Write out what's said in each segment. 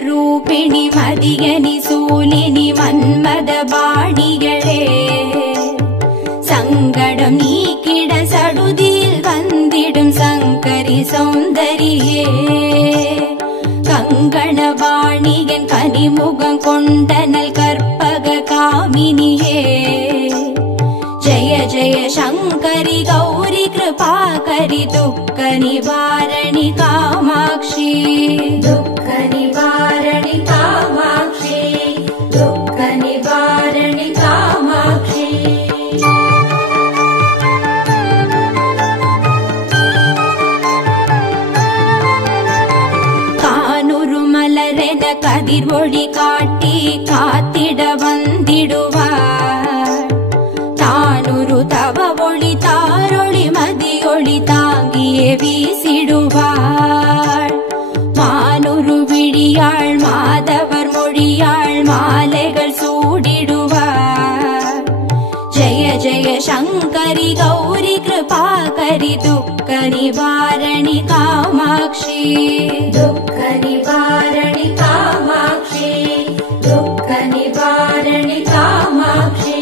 ರೂಪಿಣಿ ಮದಿಯನಿ ಸೂಲಿನಿ ಮನ್ಮದ ಬಾಣಿಗಳೇ சங்கடம் நீக்கிட சடுதியில் வந்திடும் சங்கரி சௌந்தரியே கங்கணவாணியன் கனிமுகம் கொண்டனல் கற்பக காமினியே ஜய ஜய சங்கரி கௌரி கிருபாகரி துக்க நிவாரணி காமாட்சி துக்க நிவாரணி காமாட்சி துக்க நிவாரணி காமாட்சி மலரென கதிர்வொளி காட்டி காத்திட வந்திடுவார் தானுரு தவ ஒளி தாரொளி மதியொளி தாங்கியே வீசிடுவார் மானுரு விழியாள் மாதவர் மொழியாள் மாலைகள் சூடிடுவார் ஜய ஜய சங்கரி கௌரி கிருபாகரி துக்க நிவாரணி காமாட்சி துக்க நிவாரணி காமாட்சி துக்க நிவாரணி காமாட்சி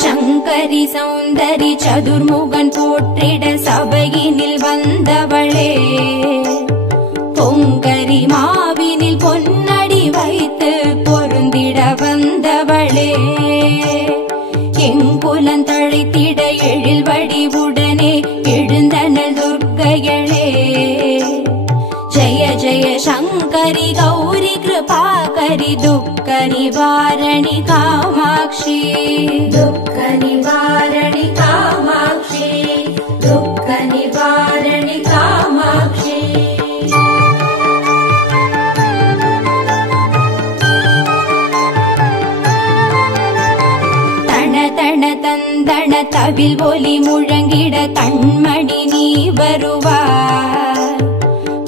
சங்கரி சௌந்தரி சதுர்முகன் போற்றிட சபையினில் வந்தவளே பொங்கரி மாவினில் பொன்னடி வைத்து பொருந்திட வந்தவளே எங்குலன் தழைத்திட எழில் வடிவுடனே எழுந்தனல் துர்க்கைகளே ஜய ஜய சங்கரி கௌரி கிருபாகரி துக்க நிவாரணி காமாட்சி துக்க நிவாரணி காமாட்சி துக்க நிவாரணி காமாட்சி தண தந்தன தவில் ஒலி முழங்கிட கண்மணி நீ வருவார்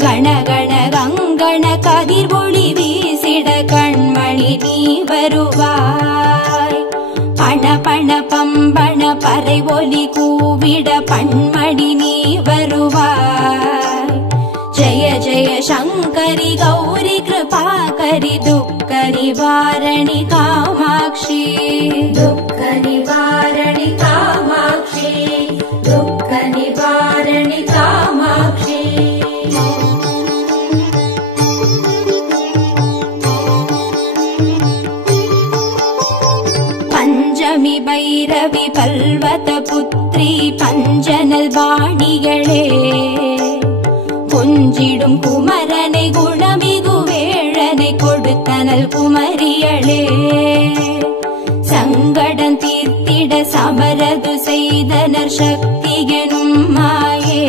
கணகண கங்கண கதிர் ஒளி வீசிட கண்மணி நீ வருவாய் பண பண பம்பண பறை ஒலி கூவிட பண்மணி நீ வருவாய் ஜய ஜய சங்கரி கௌரி கிருபாகரி துக்க நிவாரணி காமாட்சி துக்க நிவாரணி காமாட்சி துக்க நிவாரணி காமாட்சி பஞ்சமி பைரவி பல்வத புத்ரி பஞ்சனல் வாணிகளே கொஞ்சிடும் குமரனை குணமிகு வேழனை கொடுத்தனல் குமரியளே சங்கடம் தீர்த்திட சமரது செய்தனர் சக்தி எனும் மாயே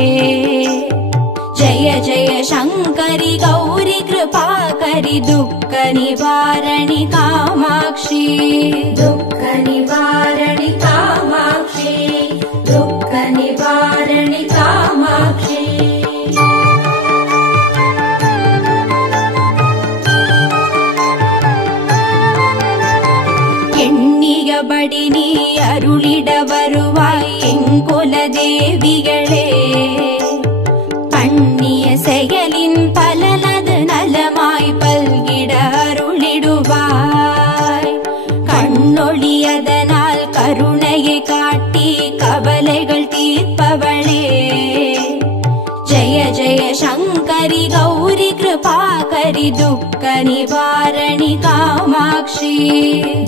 ஜய ஜய சங்கரி கௌரி கிருபாகரி துக்க நிவாரணி காமாட்சி துக்க நிவாரணி காமாட்சி துக்க நிவாரணி காமாட்சி எண்ணியபடி நீ அருளிட வருவாய் எங்குல தேவிகளே பண்ணிய செயலின் பலனது நலமாய் பல்கிட அருளிடுவாய் கண்ணொளி அதனால் கருணையை காட்டி கவலைகள் தீர்ப்பவளே ஜய ஜய சங்கரி கௌரி கிருபாகரி துக்க நிவாரணி காமாட்சி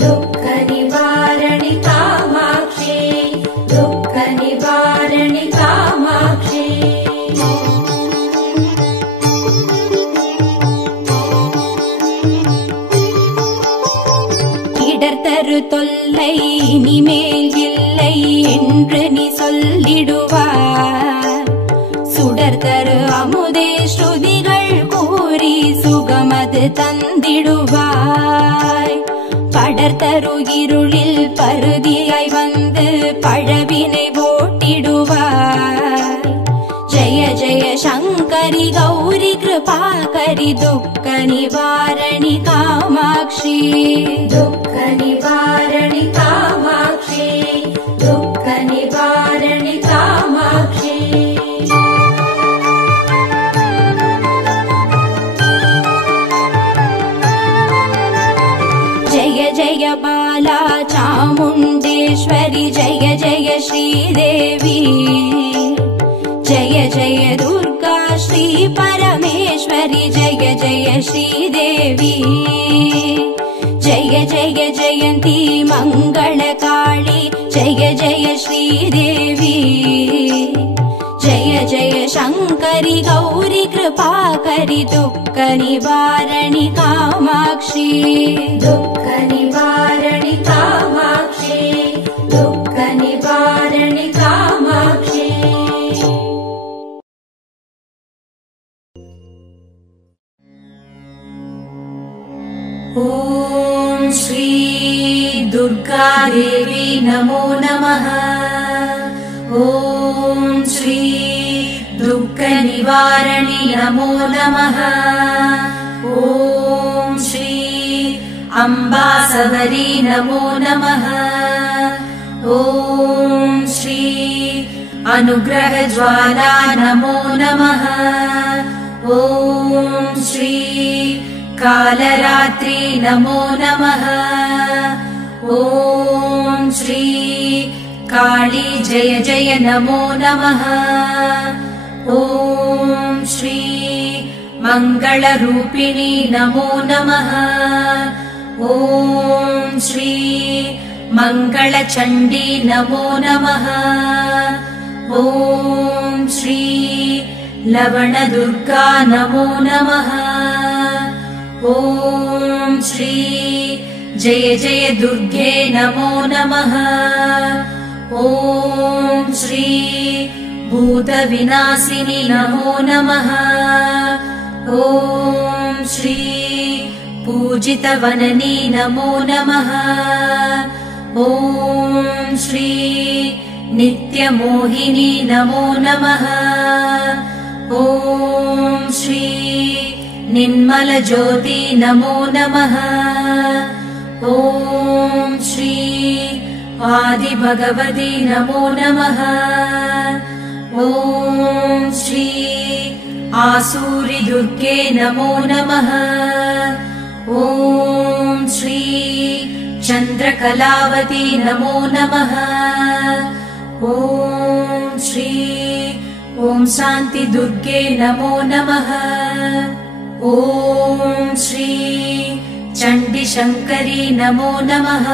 துக்க நிவாரணி காமாட்சி துக்க நிவாரணி காமாட்சி இடர்தரு தொல்லை இனிமேல் இல்லை என்று நீ சொல்லிடுவார் சுடர் தரு அமுதே ஸ்ருதிகள் கூறி சுகமது தந்திடுவாய் படர் தரு இருளில் பருதியாய் வந்து பழவினை ஓட்டிடுவாய். ஜய ஜய சங்கரி கௌரி கிருபாகரி துக்க நிவாரணி காமாட்சி. துக்க நிவாரணி காமாட்சி, துக்க நிவாரணி காமாட்சி. जय जय बाला चामुण्डेश्वरि जय जय श्रीदेवी. जय जय दुर्गा श्री परमेश्वरि जय जय श्रीदेवी. जय जय जयन्ती मङ्गलकाली जय जय श्रीदेवी. जय जय शङ्करि गौरि कृपाकरि दुःख निवारणि कामाक्षी. दुःख निवारणि कामाक्षी, दुःख निवारणि कामाक्षी. ॐ श्री दुर्गा देवी नमो नमः. ॐ श्री दुःख निवारणि नमो नमः. ॐ श्री अम्बा सबरी नमो नमः. ॐ श्री अनुग्रह ज्वाला नमो नमः. ॐ श्री कालरात्रि नमो नमः. ॐ श्री काली जय जय नमो नमः. ॐ श्री मङ्गलरूपिणी नमो नमः. ॐ श्री मङ्गलचण्डी नमो नमः. ॐ श्री लवणदुर्गा नमो नमः. ॐ श्री जय जय दुर्गे नमो नमः. ॐ श्री भूतविनाशिनी नमो नमः. ॐ श्री पूजितवननी नमो नमः. ॐ श्री नित्यमोहिनी नमो नमः. ॐ श्री निर्मलज्योति नमो नमः. ॐ श्री आदिभगवती नमो नमः. ॐ श्री आसूरि दुर्गे नमो नमः. ॐ श्री चन्द्रकलावती नमो नमः. ॐ श्री ॐ शान्ति दुर्गे नमो नमः. ॐ श्री चण्डी शङ्करी नमो नमः.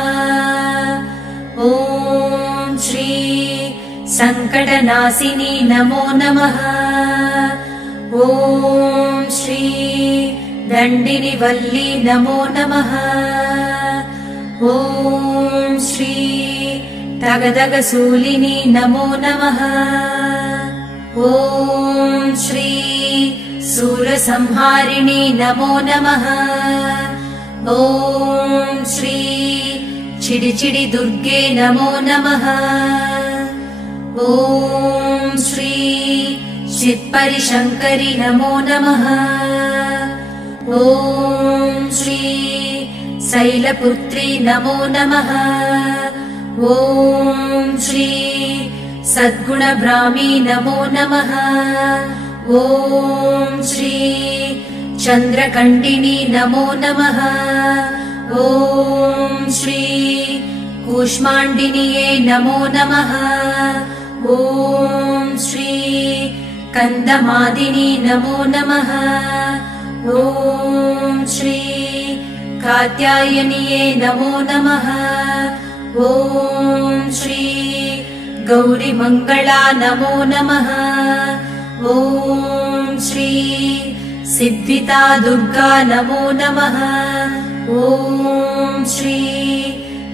ॐ श्री सङ्कटनाशिनी नमो नमः. ॐ श्री दण्डिनि वल्ली नमो नमः. ॐ श्री तगदगसूलिनी नमो नमः. ॐ श्री सूरसंहारिणी नमो नमः. ॐ श्री चिडिचिडि दुर्गे नमो नमः. ॐ श्री चित्परि शङ्करि नमो नमः. ॐ श्री शैलपुत्री नमो नमः. ॐ श्री सद्गुणब्राह्मी नमो नमः. ॐ श्री चन्द्रकण्डिनी नमो नमः. ॐ श्री कूष्माण्डिन्ये नमो नमः. ॐ श्री कन्दमादिनी नमो नमः. ॐ श्री कात्यायन्ये नमो नमः. ॐ श्री गौरीमङ्गला नमो नमः. ॐ श्री सिद्धिता दुर्गा नमो नमः. ॐ श्री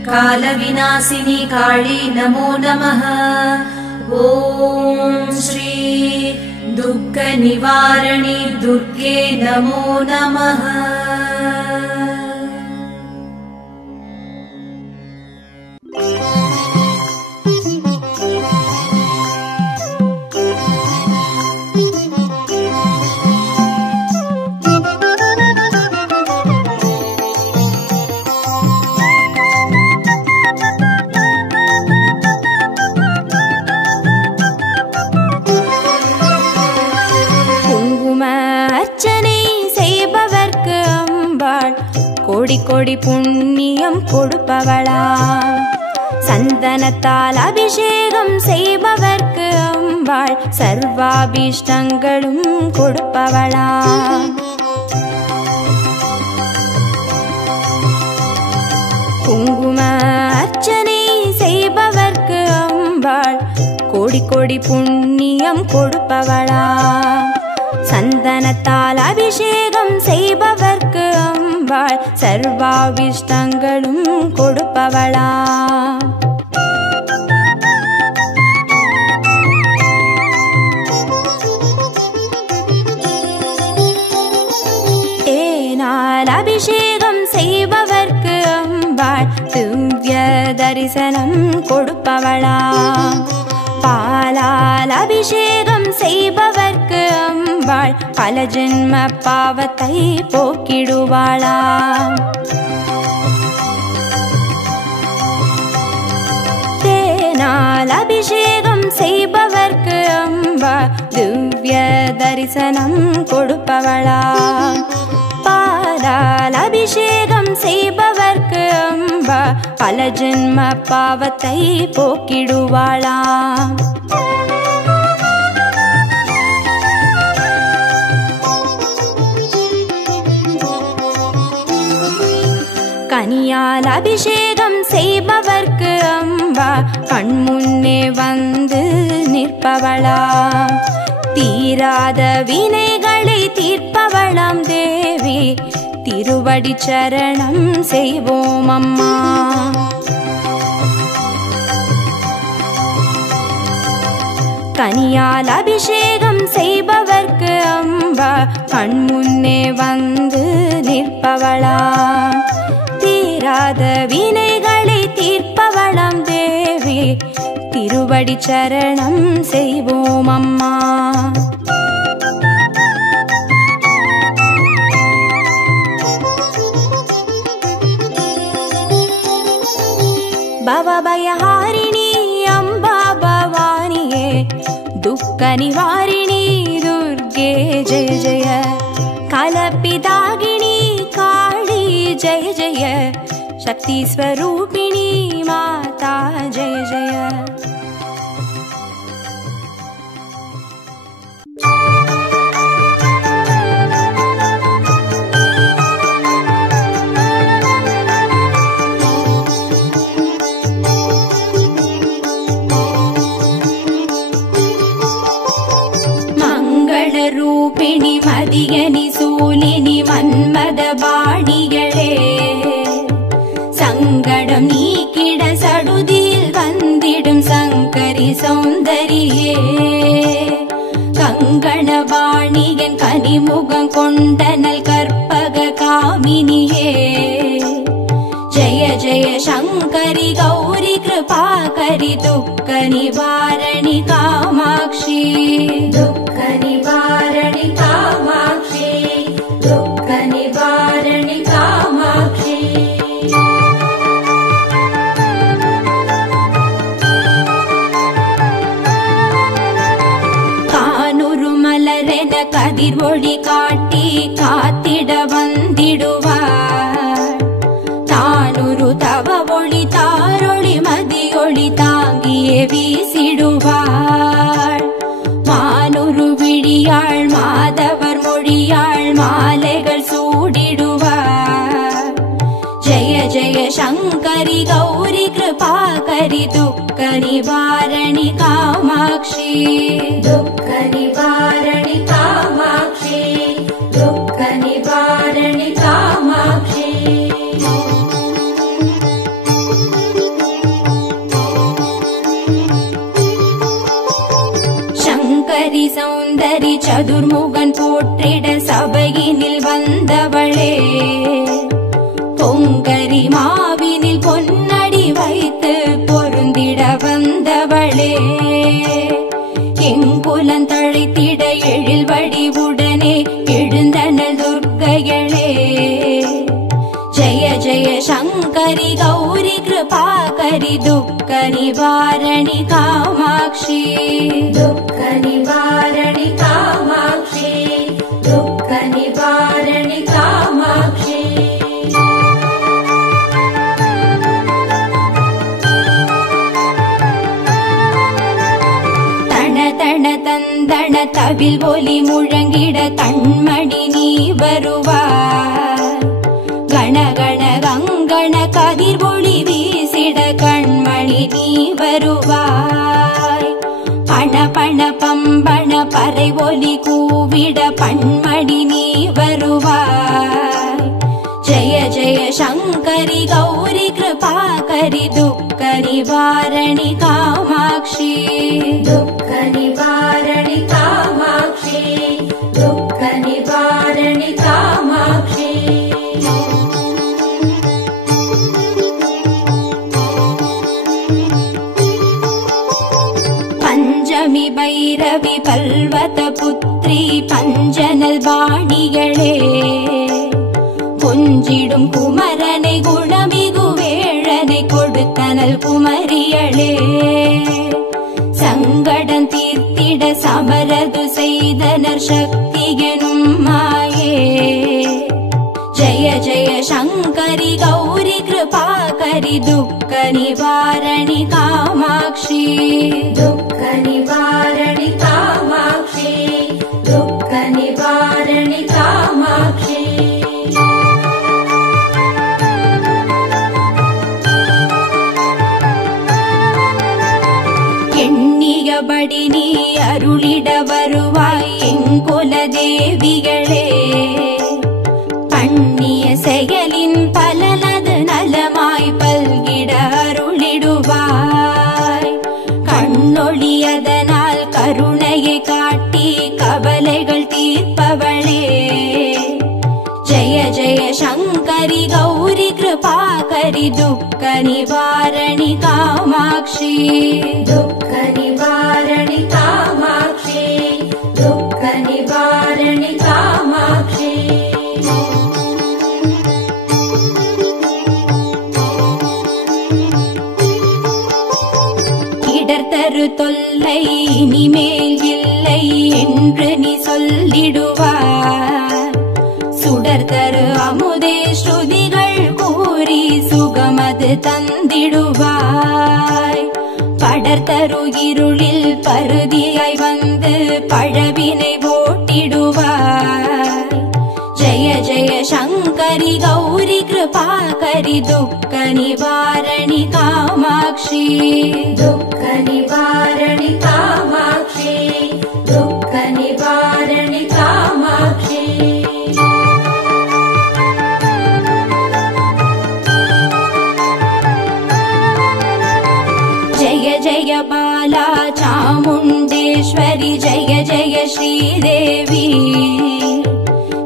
कालविनाशिनी काली नमो नमः. ॐ श्री दुःख निवारणि दुर्गे नमो नमः. கோடி புண்ணியம் கொடுப்பவளா சந்தனத்தால் அபிஷேகம் செய்பவர்க்கு அம்பாள் சர்வாபீஷ்டங்களும் கொடுப்பவளா குங்கும அர்ச்சனை செய்பவர்க்கு அம்பாள் கோடி கோடி புண்ணியம் கொடுப்பவளா சந்தனத்தால் அபிஷேகம் செய்பவர்க்கு அம்பாள் சர்வாபீஷ்டங்களும் கொடுப்பவளா தேனால் அபிஷேகம் செய்பவர்க்கு அம்பாள் திவ்ய தரிசனம் கொடுப்பவளா பாலால் அபிஷேகம் செய்பவர்க்கு அம்பாள் பல ஜென்ம பாவத்தை போக்கிடுவாளா தேனால் அபிஷேகம் செய்பவர்க்கு அம்பாள் திவ்ய தரிசனம் கொடுப்பவளா பாலால் அபிஷேகம் செய்பவர்க்கு அம்பா பல ஜென்ம பாவத்தை போக்கிடுவாளா கனியால் அபிஷேகம் செய்பவர்க்கு அம்பா கண்முன்னே வந்து நிற்பவளா தீராத வினைகளை தீர்ப்பவளாம் தேவி திருவடி சரணம் செய்வோம் அம்மா கனியால் அபிஷேகம் செய்பவர்க்கு அம்பா கண்முன்னே வந்து நிற்பவளா தீராத வினைகளை தீர்ப்பவளாம் தேவி திருவடி சரணம் செய்வோம் அம்மா பவபயஹாரிணி அம்பா பவானியே துக்க நிவாரிணி துர்गे जय जय कालपितागिनी काली जय जय शक्ति स्वरूपिणी माता जय जय रूपिणी मदियनि सूलिनि मन्मद बाणिगळे संगडम नीकिड सडुदिल वंदिडुम संकरी सौंदरिये कंगण बाणिगन कनिमुगं कोंडनल कर्पग कामिनिये जय जय शंकरी गौरी कृपाकरी दुःख निवारणि कामाक्षी दुःख निवारणि कामाक्षी दुःख निवारणि कामाक्षी कानूरु मलरेन कदिर्वोळि काट्टि कात्तिड वंदिडुवार तानूरु तव ओळि तारोळि मदियोळि तांगिये वीसिडुवार मानूरु विडियाळ माधवर मोळियाळ मालेगळ सूडिडुवार जय जय शंकरी गौरी कृपाकरी दुःख निवारणि कामाक्षी दुःख निवारणि कामाक्षी दुःख निवारणि कामाक्षी शंकरी सौंदरी चतुर्मुगन पोट्टिड सभैयिनिल वंदवळे பொங்கரி மாவினில் பொன்னடி வைத்து பொருந்திட வந்தவளே எங்குலன் தழைத்திட எழில் வடிவுடனே எழுந்தனள் துர்க்கையளே जय जय शंकरी गौरी कृपाकरी दुःख निवारणि कामाक्षी दुःख निवारणि कामाक्षी दुःख निवारणि कामाक्षी தந்தன தந்தன தவில் ஒலி முழங்கிட கண்மணி நீ வருவாய். கணகண கங்கண கதிர் ஒளி வீசிட கண்மணி நீ வருவாய். பண பண பம்பண பறை ஒலி கூவிட பண்மணி நீ வருவாய். ஜய ஜய சங்கரி கௌரி கிருபாகரி துக்க நிவாரணி காமாட்சி. துக்க நிவாரணி காமாட்சி, துக்க நிவாரணி காமாட்சி. பஞ்சமி பைரவி பல்வத புத்ரி பஞ்சனல் வாணிகளே, கொஞ்சிடும் குமரனை குணமிகு வேழனை கொடுத்தனல் குமரியளே. சங்கடம் தீர்த்திட சமரது செய்தனர் சக்தி எனும் மாயே. ஜய ஜய சங்கரி கௌரி கிருபாகரி துக்க நிவாரணி காமாட்சி. துக்க நிவாரணி காமாட்சி, துக்க நிவாரணி காமாட்சி. எண்ணியபடி நீ அருளிட வருவாய் எங்குல தேவிகளே. பண்ணிய செயலின் பலனது நலமாய் பல்கிட அருளிடுவாய். கண்ணொழியதனால் கருணையை காட்டி கவலைகள் தீர்ப்பவளே. ஜய ஜய சங்கரி கௌரி கிருபாகரி துக்க நிவாரணி காமாட்சி. துக்க நிவாரணி காமாட்சி, துக்க நிவாரணி காமாட்சி. இடர்தரு தொல்லை இனிமேல் இல்லை என்று நீ சொல்லிடுவாய். சுடர்தரு அமுதே ஸ்ருதிகள் கூறி சுகமது தந்திடுவாய். படர்தரு இருளில் பருதியாய் வந்து பழவினை ஓட்டிடுவாய். ஜய ஜய சங்கரி கௌரி கிருபாகரி துக்க நிவாரணி காமாட்சி. துக்க நிவாரணி காமாட்சி, துக்க நிவாரணி காமாட்சி. जय जय बाला चामुण्डेश्वरि जय जय श्रीदेवी.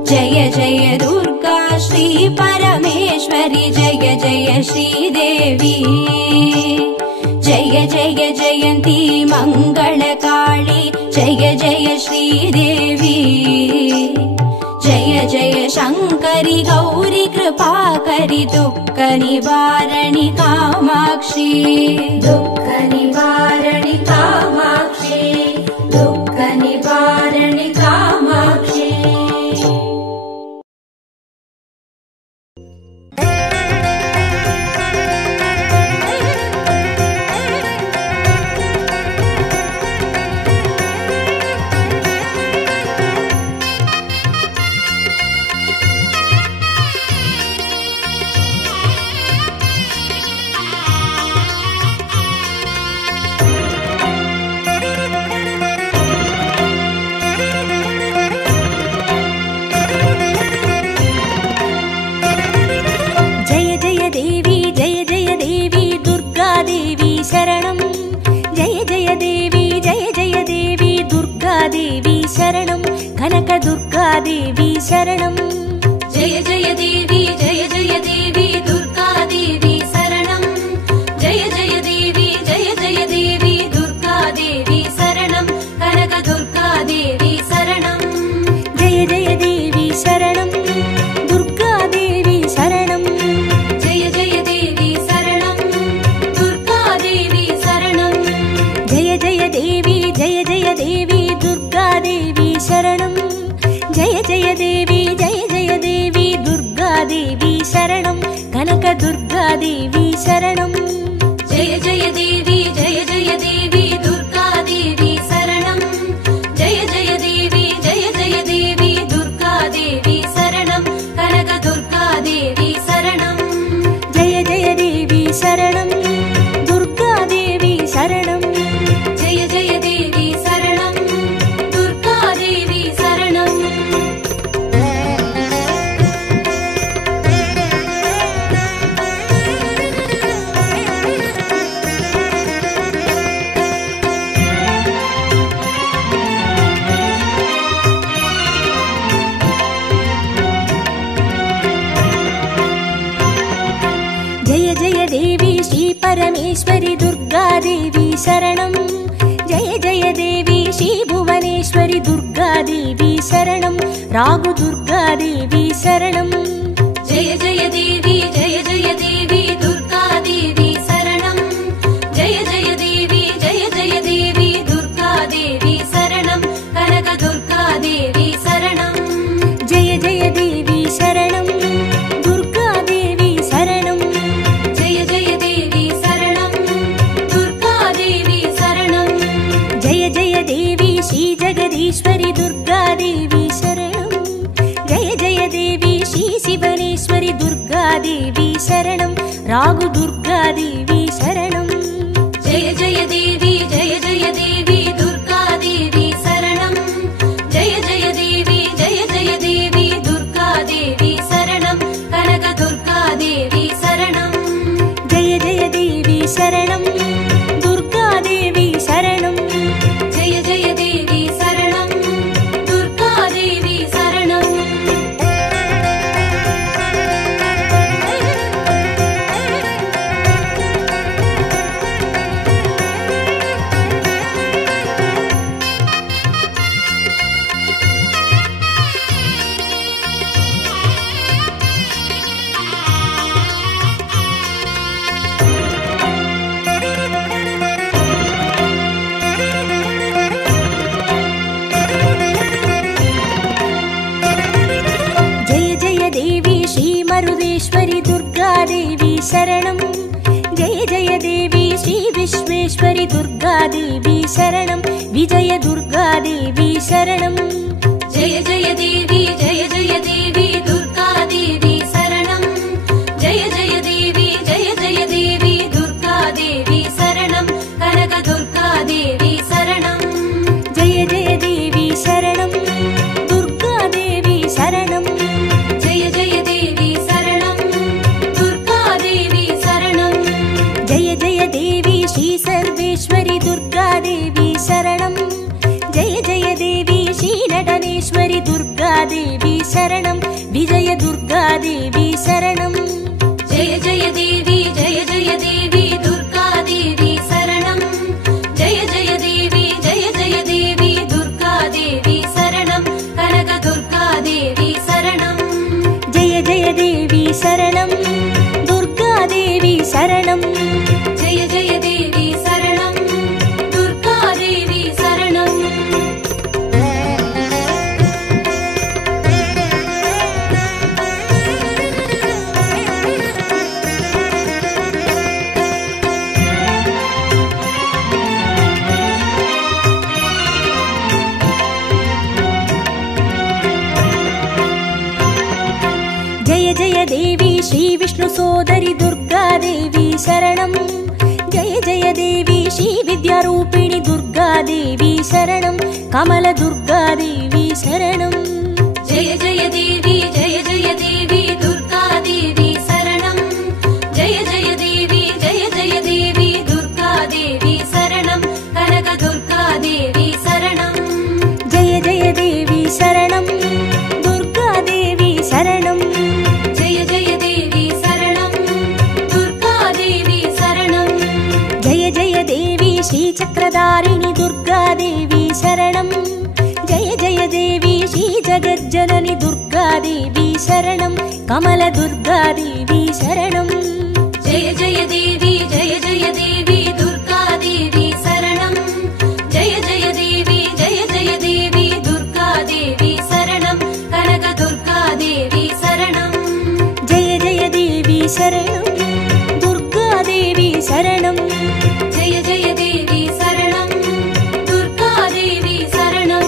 जय जय दुर्गा श्री परमेश्वरि जय जय श्रीदेवी. जय जय जयन्ती मङ्गलकाली जय जय श्रीदेवी. जय जय शङ्करि गौरी कृपाकरि दुःख निवारणि कामाक्षी. दुःख निवारणि कामाक्षी, दुःख निवारणि कामाक्षी. कनक दुर्गा देवी शरणं. जय जय देवी जय जय देवी दुर्गा देवी शरणं. जय जय देवी जय जय देवी दुर्गा देवी शरणं. कनक दुर्गा देवी शरणं. जय जय देवी शरणं दुर्गा देवी शरणं. जय जय देवी शरणं दुर्गा देवी शरणं. जय जय देवी दुर्गा देवी शरणं. जय जय देवी दुर्गा देवी शरणं. कनक दुर्गा देवी शरणं. जय जय देवी दुर्गा देवी शरणं. परमेश्वरि दुर्गादेवी शरणं जय जय देवी श्रीभुवनेश्वरि दुर्गादेवी शरणं रागु दुर्गादेवी शरणं जय जय देवी दुर्गादेवी शरणं जय जय देवी दुर्गादेवी शरणं कनक दुर्गादेवी शरणं जय जय देवी शरणं दुर्गादेवी शरणं जय जय देवी शरणं दुर्गादेवी शरणं जय जय देवी श्री जगदीश्वरि दुर्गादेवी शरणं जय जय देवी श्री शिवनेश्वरि दुर्गादेवी शरणं रागु दुर्गादेवी शरणं जय जय देवी दुर्गादेवी शरणं जय जय देवी दुर्गादेवी शरणं कनक दुर्गादेवी शरणं जय जय देवी शरणं दुर्गादेवी शरणं जय जय देवी शरणं दुर्गादेवी शरणं जय जय देवी श्री मरुदेश्वरि दुर्गादेवी शरणं जय जय देवी श्री विश्वेश्वरि दुर्गादेवी शरणं विजय दुर्गादेवी शरणं जय जय देवी दुर्गादेवी शरणं जय जय देवी दुर्गादेवी शरणं कनक दुर्गादेवी शरणं जय जय देवी शरणं दुर्गादेवी शरणं जय जय देवी शरणं दुर्गादेवी शरणं जय जय देवी श्री सर्वेश्वरि दुर्गादेवी शरणं जय जय देवी श्री नटनेश्वरि दुर्गादेवी शरणं विजय दुर्गादेवी शरणं जय जय देवी दुर्गादेवी शरणं जय जय देवी दुर्गादेवी शरणं कनक दुर्गादेवी शरणं जय जय देवी शरणं दुर्गादेवी शरणं जय जय देवी शरणं दुर्गादेवी शरणं जय जय देवी श्री विष्णु सोदरि दुर्गादेवी शरणं जय जय देवी श्री विद्यारूपिणि दुर्गादेवी शरणं कमल दुर्गादेवी शरणं जय जय देवी दुर्गादेवी शरणं जय जय देवी दुर्गादेवी शरणं कनक दुर्गादेवी शरणं जय जय देवी शरणं दुर्गादेवी शरणं जय जय देवी शरणं दुर्गादेवी शरणं जय जय देवी श्री चक्रधारिणि दुर्गादेवी शरणं जय जय देवी श्री जगज्जननि दुर्गादेवी शरणं कमल दुर्गादेवी शरणं जय जय देवी दुर्गादेवी शरणं जय जय देवी दुर्गादेवी शरणं कनक दुर्गादेवी शरणं जय जय देवी शरणं दुर्गादेवी शरणं जय जय देवी शरणं दुर्गादेवी शरणं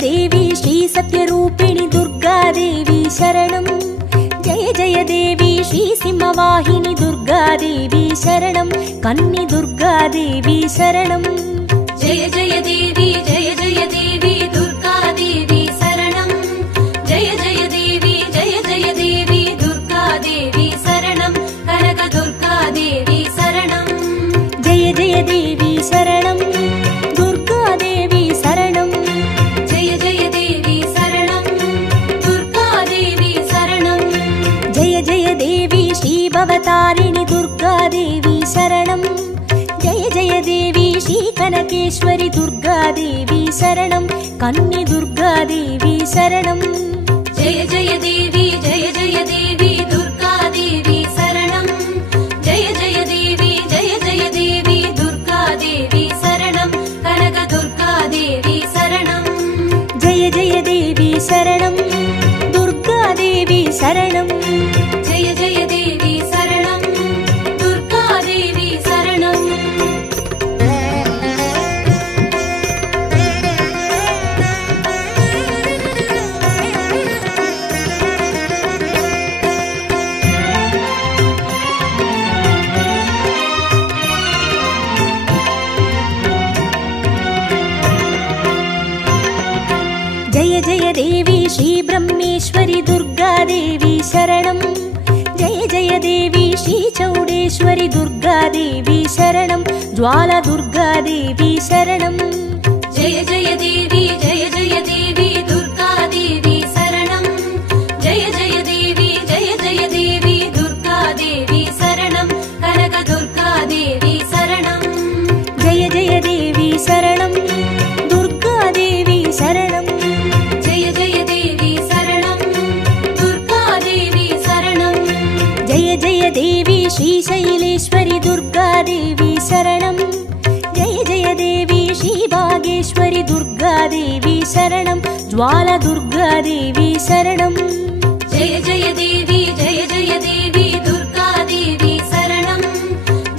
देवी श्री सत्यरूपिणि दुर्गादेवी शरणं जय जय देवी श्री हेमवाहिनी दुर्गादेवी शरणं कन्नि दुर्गादेवी शरणं जय जय देवी दुर्गादेवी शरणं जय जय देवी दुर्गादेवी शरणं कनक दुर्गादेवी शरणं जय जय देवी शरणं दुर्गादेवी शरणं जय जय देवी शरणं दुर्गादेवी शरणं जय जय देवी श्रीभवतारिणि दुर्गादेवी शरणं जय जय देवी श्रीकनकेश्वरि दुर्गादेवी शरणं कन्नि दुर्गादेवी शरणं जय जय देवी दुर्गादेवी शरणं जय जय देवी दुर्गादेवी शरणं कनक दुर्गादेवी शरणं जय जय देवी शरणं दुर्गादेवी शरणं जय जय देवी शरणं दुर्गादेवी शरणं जय जय देवी श्रीब्रह्मेश्वरि दुर्गादेवी शरणं जय जय देवी श्रीचौडेश्वरि दुर्गादेवी शरणं ज्वाला दुर्गादेवी शरणं जय जय देवी दुर्गादेवी शरणं जय जय देवी दुर्गादेवी शरणं कनक दुर्गादेवी शरणं जय जय देवी शरणं दुर्गादेवी शरणं जय जय देवी शरणं दुर्गादेवी शरणं जय जय देवी श्रीशैलेश्वरि दुर्गादेवी शरणं जय जय देवी श्रीभागेश्वरि दुर्गादेवी शरणं ज्वाला दुर्गादेवी शरणं जय जय देवी दुर्गादेवी शरणं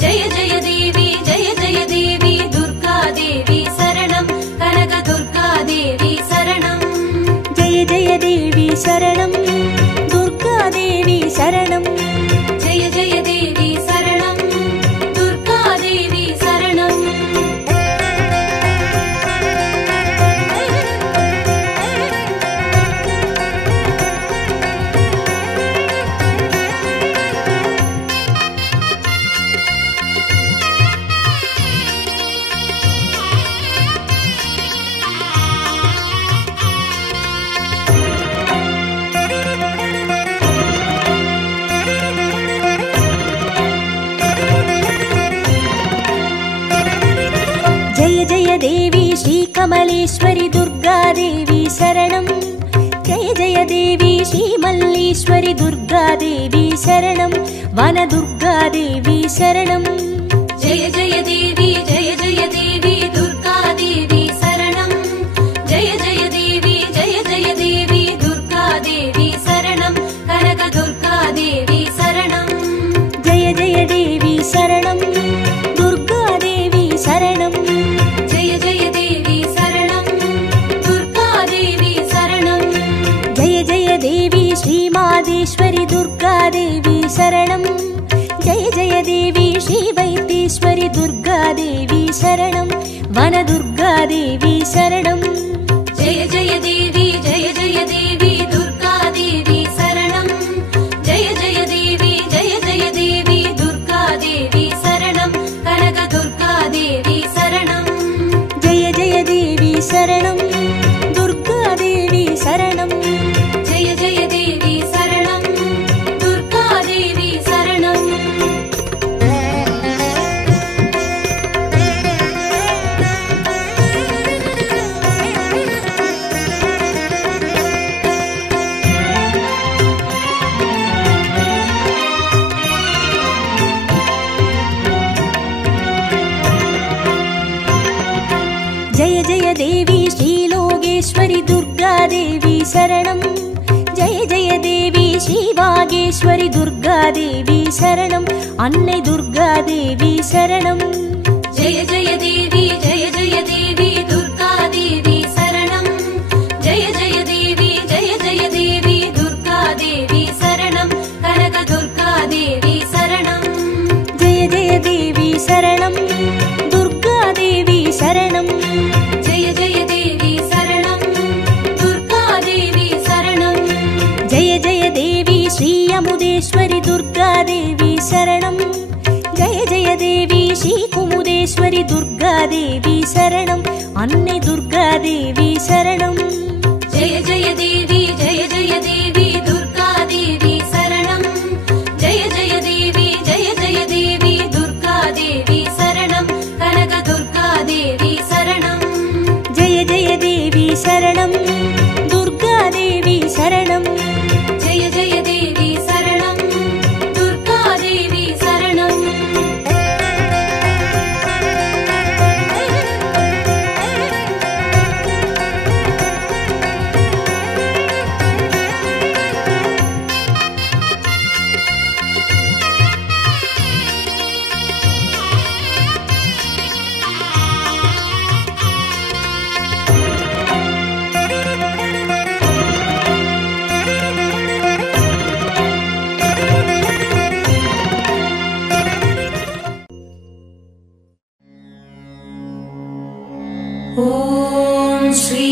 जय जय देवी दुर्गादेवी शरणं कनक दुर्गादेवी शरणं जय जय देवी शरणं दुर्गादेवी शरणं जय जय देवी शरणं दुर्गादेवी शरणं जय जय देवी श्रीकमलेश्वरि दुर्गादेवी शरणं जय जय देवी श्रीमल्लीश्वरि दुर्गादेवी शरणं वनदुर्गादेवी शरणं जय जय देवी दुर्गादेवी शरणं जय जय देवी दुर्गादेवी शरणं कनक दुर्गादेवी शरणं जय जय देवी शरणं दुर्गादेवी शरणं जय जय देवी शरणं दुर्गादेवी शरणं जय जय देवी श्रीमादेश्वरि दुर्गादेवी शरणं जय जय देवी श्रीवैद्येश्वरि दुर्गादेवी शरणं वनदुर्गादेवी शरणं जय जय देवी दुर्गादेवी शरणं जय जय देवी दुर्गादेवी शरणं कनक दुर्गादेवी शरणं जय जय देवी शरणं दुर्गादेवी शरणं जय जय देवी शरणं दुर्गादेवी शरणं जय जय देवी श्रीलोकेश्वरि दुर्गादेवी शरणं जय जय देवी श्रीभागेश्वरि दुर्गादेवी शरणं अन्नै दुर्गादेवी शरणं जय जय देवी दुर्गादेवी शरणं जय जय देवी दुर्गादेवी शरणं कनक दुर्गादेवी दुर्गादेवी शरणम् अन्ने दुर्गादेवी शरणम् जय जय देवी दुर्गादेवी शरणम् जय जय देवी दुर्गादेवी शरणम् कनक दुर्गादेवी शरणम् जय जय देवी शरणम् दुर्गादेवी शरणम् जय जय देवी शरणम् दुर्गादेवी शरणम् ॐ श्री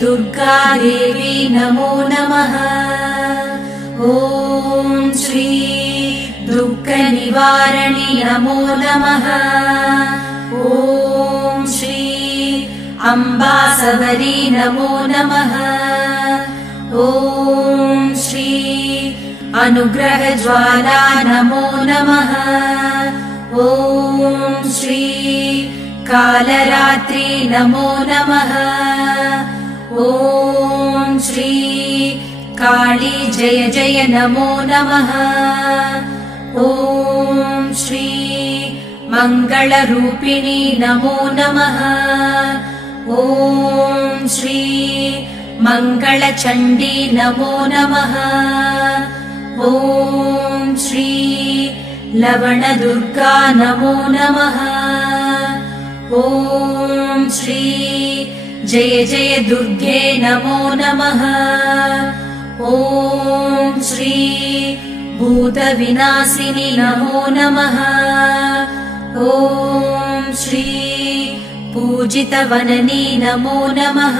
दुर्गादेवी नमो नमः। ॐ श्री दुःखनिवारणी नमो नमः। ॐ श्री अम्बासवरी नमो नमः। ॐ श्री अनुग्रहज्वाला नमो नमः। ॐ श्री कालरात्रि नमो नमः। ॐ श्री काली जय जय नमो नमः। ॐ श्री मङ्गलरूपिणी नमो नमः। ॐ श्री मङ्गलचण्डी नमो नमः। ॐ श्री लवणदुर्गा नमो नमः। ॐ श्री जय जय दुर्गे नमो नमः। ॐ श्री भूतविनाशिनी नमो नमः। ॐ श्री पूजितवननी नमो नमः।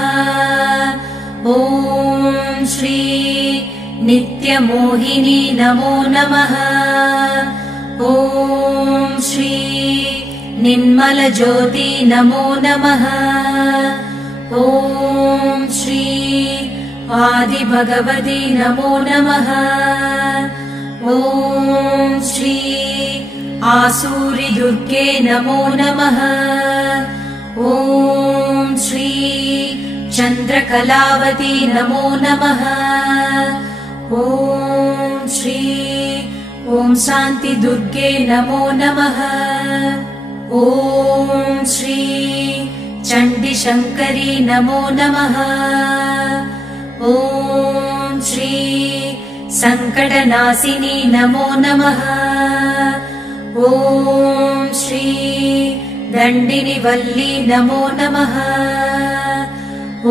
ॐ श्री नित्यमोहिनी नमो नमः। ॐ श्री निर्मलज्योति नमो नमः। ॐ श्री आदिभगवती नमो नमः। ॐ श्री आसूरि दुर्गे नमो नमः। ॐ श्री चन्द्रकलावती नमो नमः। ॐ श्री ॐ शान्ति दुर्गे नमो नमः। ॐ श्री चण्डीशङ्करी नमो नमः। ॐ श्री सङ्कटनाशिनी नमो नमः। ॐ श्री दण्डिनिवल्ली नमो नमः।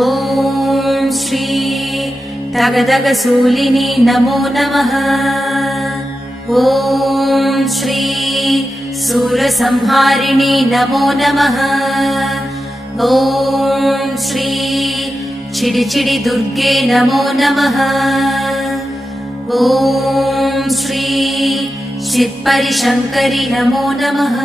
ॐ श्री तगदगशूलिनी नमो नमः। ॐ श्री सूरसंहारिणी नमो नमः। ॐ श्री चिडिचिडि दुर्गे नमो नमः। ॐ श्री चित्परिशङ्करि नमो नमः।